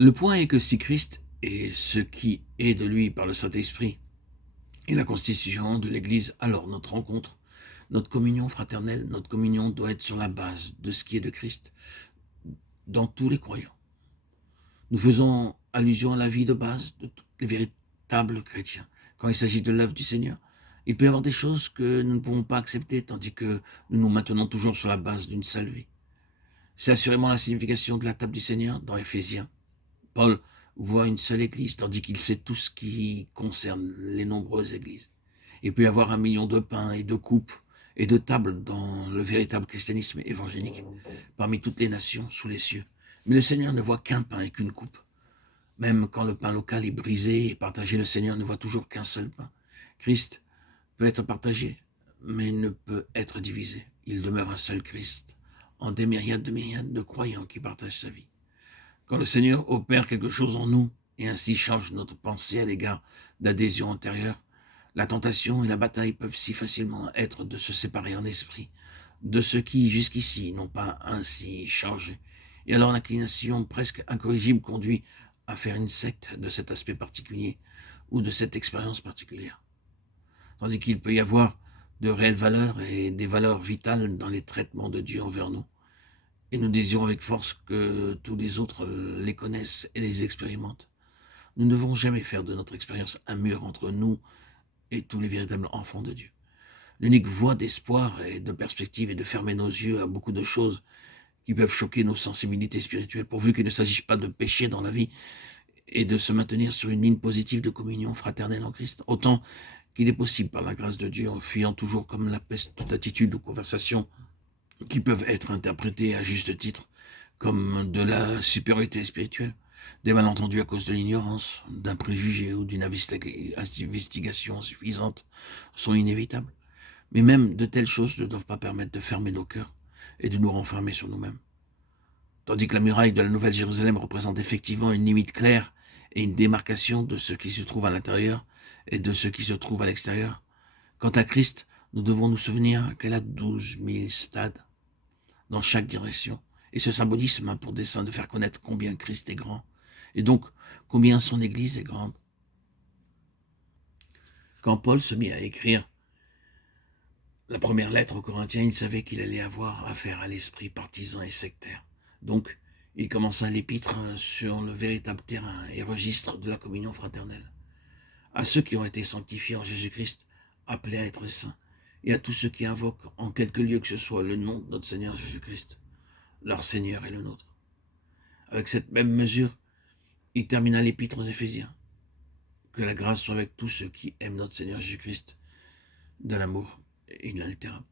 Le point est que si Christ est ce qui est de lui par le Saint-Esprit et la constitution de l'Église, alors notre rencontre, notre communion fraternelle, notre communion doit être sur la base de ce qui est de Christ dans tous les croyants. Nous faisons allusion à la vie de base de tous les véritables chrétiens. Quand il s'agit de l'œuvre du Seigneur, il peut y avoir des choses que nous ne pouvons pas accepter, tandis que nous nous maintenons toujours sur la base d'une seule vie. C'est assurément la signification de la table du Seigneur dans Éphésiens. Paul voit une seule église, tandis qu'il sait tout ce qui concerne les nombreuses églises. Il peut y avoir 1 million de pains et de coupes et de tables dans le véritable christianisme évangélique, parmi toutes les nations sous les cieux. Mais le Seigneur ne voit qu'un pain et qu'une coupe. Même quand le pain local est brisé et partagé, le Seigneur ne voit toujours qu'un seul pain. Christ peut être partagé, mais ne peut être divisé. Il demeure un seul Christ, en des myriades de croyants qui partagent sa vie. Quand le Seigneur opère quelque chose en nous, et ainsi change notre pensée à l'égard d'adhésion antérieure, la tentation et la bataille peuvent si facilement être de se séparer en esprit de ceux qui, jusqu'ici, n'ont pas ainsi changé. Et alors l'inclination presque incorrigible conduit à faire une secte de cet aspect particulier ou de cette expérience particulière. Tandis qu'il peut y avoir de réelles valeurs et des valeurs vitales dans les traitements de Dieu envers nous. Et nous désirons avec force que tous les autres les connaissent et les expérimentent. Nous ne devons jamais faire de notre expérience un mur entre nous et tous les véritables enfants de Dieu. L'unique voie d'espoir et de perspective est de fermer nos yeux à beaucoup de choses qui peuvent choquer nos sensibilités spirituelles, pourvu qu'il ne s'agisse pas de pécher dans la vie, et de se maintenir sur une ligne positive de communion fraternelle en Christ, autant qu'il est possible par la grâce de Dieu, en fuyant toujours comme la peste toute attitude ou conversation qui peuvent être interprétées à juste titre comme de la supériorité spirituelle. Des malentendus à cause de l'ignorance, d'un préjugé ou d'une investigation insuffisante sont inévitables. Mais même de telles choses ne doivent pas permettre de fermer nos cœurs et de nous renfermer sur nous-mêmes. Tandis que la muraille de la Nouvelle Jérusalem représente effectivement une limite claire et une démarcation de ce qui se trouve à l'intérieur et de ce qui se trouve à l'extérieur. Quant à Christ, nous devons nous souvenir qu'elle a 12 000 stades dans chaque direction. Et ce symbolisme a pour dessein de faire connaître combien Christ est grand, et donc combien son Église est grande. Quand Paul se mit à écrire la première lettre aux Corinthiens, il savait qu'il allait avoir affaire à l'esprit partisan et sectaire. Donc, il commença l'épître sur le véritable terrain et registre de la communion fraternelle. À ceux qui ont été sanctifiés en Jésus-Christ, appelés à être saints, et à tous ceux qui invoquent en quelque lieu que ce soit le nom de notre Seigneur Jésus-Christ, leur Seigneur et le nôtre. Avec cette même mesure, il termina l'épître aux Éphésiens. Que la grâce soit avec tous ceux qui aiment notre Seigneur Jésus-Christ de l'amour inaltérable.